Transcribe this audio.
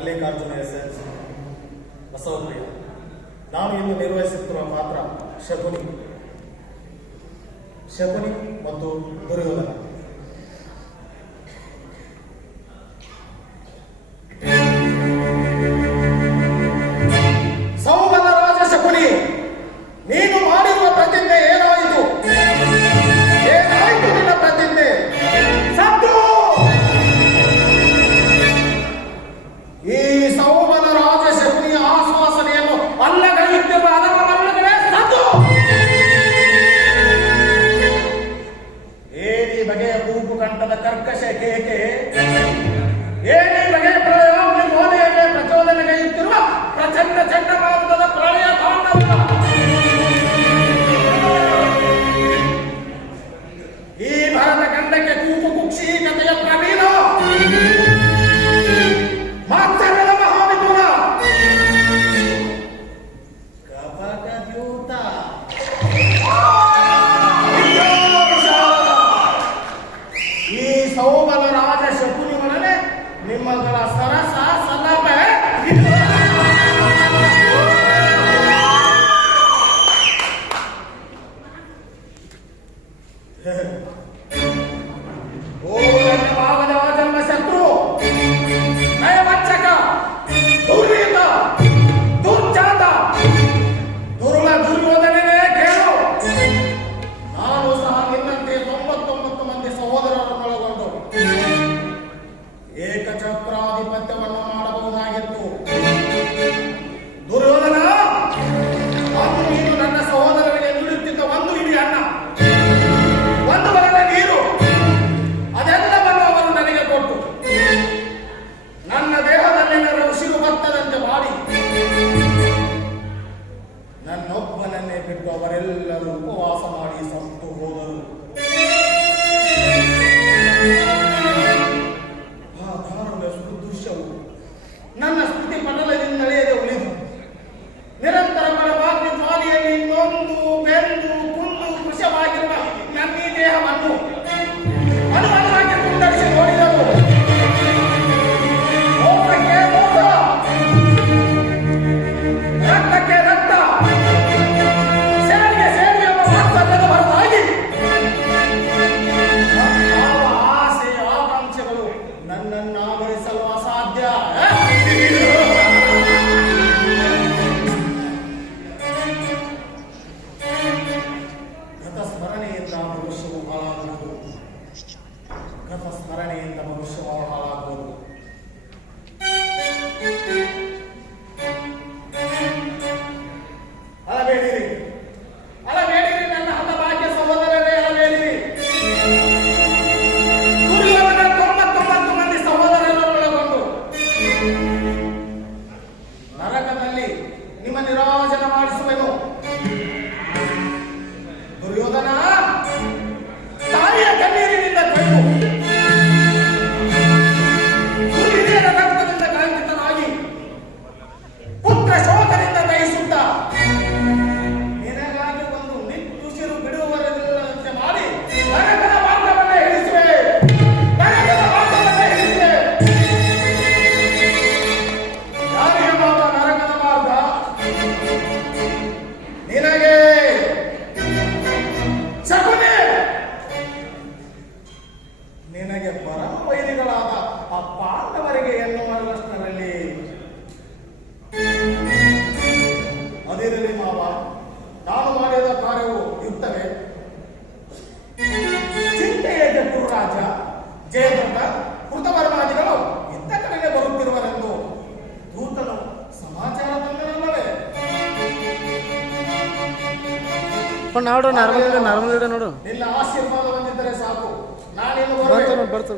Mallikarjuna S Basavapriya. ನಾನು ಇಂದು ನಿರ್ವಹಿಸುತ್ತಿರುವ ಪಾತ್ರ ಶಕುನಿ ಮತ್ತು ದುರ್ಯೋಧನ. ಸೌಮನ ರಾಜ ಶಕುನಿ, ನೀನು ಮಾಡಿರುವ ಪ್ರತಿಜ್ಞೆ ಏನಾಯಿತು? ನಿನ್ನ ಪ್ರತಿಜ್ಞೆ? ಸತ್ತು! ಈ ಸೌಮನ ರಾಜ ಶಕುನಿಯ ಆಶ್ವಾಸನೆಯನ್ನು ಅಲ್ಲಗಳೆಯುತ್ತಿರುವ ಅಧಮವರ್ಣಗಳೇ ಸತ್ತು! ಏನಿ ಬಗೆಯ ಕೂಪು ಕಂಠದ ಕರ್ಕಶ ಕೇಕೆ, ಏನಿ ಬಗೆಯ ಪ್ರಳಯಾಗ್ನಿ ಗೋಲೆಯಲ್ಲಿ ಪ್ರಚೋದನೆಗೈಯುತ್ತಿರುವ ಪ್ರಚಂಡ ಚಂಡಮಾರುತದ ಪ್ರಳಯ ತಾಂಡವ, ಈ ಭರತ ಖಂಡಕ್ಕೆ ಕೂಪು ಕುಕ್ಷೀಕತೆಯ ಪ್ರವೀಣ, ಮಾತ್ಸರ್ಯದ ಮಹಾವಿಪುಲ, ಕಪಟದ್ಯೂತ, ಈ ಸೌಮನ ರಾಜ ಶಕುನಿವರನೆ ನಿಮ್ಮಗಳ ಸರಸ ಸಲಭೆ ಓ ಧನ್ಯವಾದ ಜನ್ಮ ಶತ್ರು, ನಯವಂಚಕ, ದುರ್ವೀತ, ದುರ್ಜಾತ, ದುರುಳ ದುರ್ಯೋಧನನೇ ಕೇಳು. ನಾನು ಸಹ ನಿನ್ನಂತೆ 99 ಮಂದಿ ಸಹೋದರರನ್ನೊಳಗೊಂಡು ಏಕಚಕ್ರಾಧಿಪತ್ಯವನ್ನು ಮಾಡಬಹುದಾಗಿತ್ತು. ದುರ್ಯೋಧನ, ಅಂದು ನೀನು ನನ್ನ ಸಹೋದರರಿಗೆ ನೀಡುತ್ತಿದ್ದ ಒಂದು ಇಡೀ ಅನ್ನ, ಒಂದು ಬರದ ನೀರು, ಅದೆಲ್ಲವನ್ನು ಅವರು ನನಗೆ ಕೊಟ್ಟು ನನ್ನ ದೇಹದಲ್ಲಿನ ಉಸಿರು ಬತ್ತದಂತೆ ಮಾಡಿ ನನ್ನೊಬ್ಬನನ್ನೇ ಬಿಟ್ಟು ಅವರೆಲ್ಲರೂ ಉಪವಾಸ ಮಾಡಿ ಸತ್ತು ಹೋದರು. ಆ ದಾರುಣ ದೃಶ್ಯವು ನನ್ನ ಸ್ಮೃತಿ ಪಟಲದಿಂದಲೇ ಉಳಿದು ನಿರಂತರ ಬಲವಾಗಿ ಜ್ವಾಲಿಯಲ್ಲಿ ನೊಂದು ಬೆಂದು ಕುಂದು ಕೃಶವಾಗಿರುವ ನನ್ನ ಈ ದೇಹವನ್ನು ಅನುಮಾನವಾಗಿ ತುಂಡರಿಸಿ ನೋಡಿದರು. ಮೋಸಕ್ಕೆ ಮೋಸ, ರಕ್ತಕ್ಕೆ ರಕ್ತ, ಸೇಡಿಗೆ ಸೇಡು ಎಂಬ ಮಾತನ್ನು ಹೊರತಾಗಿ ಯಾವ ಆಸೆ ಆಕಾಂಕ್ಷೆಗಳು ನನ್ನನ್ನು ಆವರಿಸಲು ಅಸಾಧ್ಯ. ಗತಸ್ಮರಣೆಯಿಂದ ಮನುಷ್ಯವು ಹಾಳಾಗುವುದು, ಗತಸ್ಮರಣೆಯಿಂದ ಮನುಷ್ಯವು ಹಾಳಾಗುವುದು. ಅಳಬೇಡಿರಿ, ಅಳಬೇಡಿರಿ ನನ್ನ ಹತಭಾಗ್ಯ ಸಹೋದರರೇ, ಅಳಬೇಡಿರಿ. ದುರ್ಯೋಧನ 99 ಮಂದಿ ಸಹೋದರರನ್ನೊಳಗೊಂಡು ನರಕದಲ್ಲಿ ನಿಮ್ಮ ನಿರಾಜನ ಮಾಡಿಸುವೆನು. ದುರ್ಯೋಧನ, ತಾಯಿಯ ಕಣ್ಣೀರಿನಿಂದ ಕಣ್ಣು, ಹಿರಿಯರ ರಕ್ತದಿಂದ ಕಳಂಕಿತನಾಗಿ, ಪುತ್ರ ಶೋಕದಿಂದ ದಹಿಸುತ್ತ ನಿನಗಾಗಿ ಒಂದು ನಿಟ್ಟುಸಿರು ಬಿಡುವವರೆಲ್ಲಂತೆ ಮಾಡಿ ನರಕದ ಮಾರ್ಗವನ್ನೇ ಹಿಡಿಸುವೆ, ನರಕದ ಮಾರ್ಗವನ್ನೇ ಹಿಡಿಸುವೆ. ಯಾರಿಗೆ ಮಾತ್ರ ನರಕದ ಮಾರ್ಗ? ನಿನಗೆ ಶಕುನಿ, ನಿನಗೆ ಪರಮ ವೈರಿಗಳಾದ ಆ ಪಾಂಡವರಿಗೆ ಏನು ಮಾಡುವಷ್ಟರಲ್ಲಿ. ಅದಿರಲಿ ಮಾವ, ನಾನು ಮಾಡಿದ ಕಾರ್ಯವು ಯುಕ್ತವೇ? ಚಿಂತೆಯ ಕುರುರಾಜ ಜಯದ್ರಥ ಕೃತವರ್ಮಾದಿಗಳು ಇತ್ತ ಕಡೆಗೆ ಬರುತ್ತಿರುವರೆಂದು ದೂತನು ಸಮಾಚಾರ ತಂದನಲ್ಲವೇ? ನಾರ್ಮಲ್ ನೋಡು. ನಿನ್ನ ಆಶೀರ್ವಾದ ಬಂದಿದ್ದರೆ ಸಾಕು, ನಾನೇನು ಬರ್ತು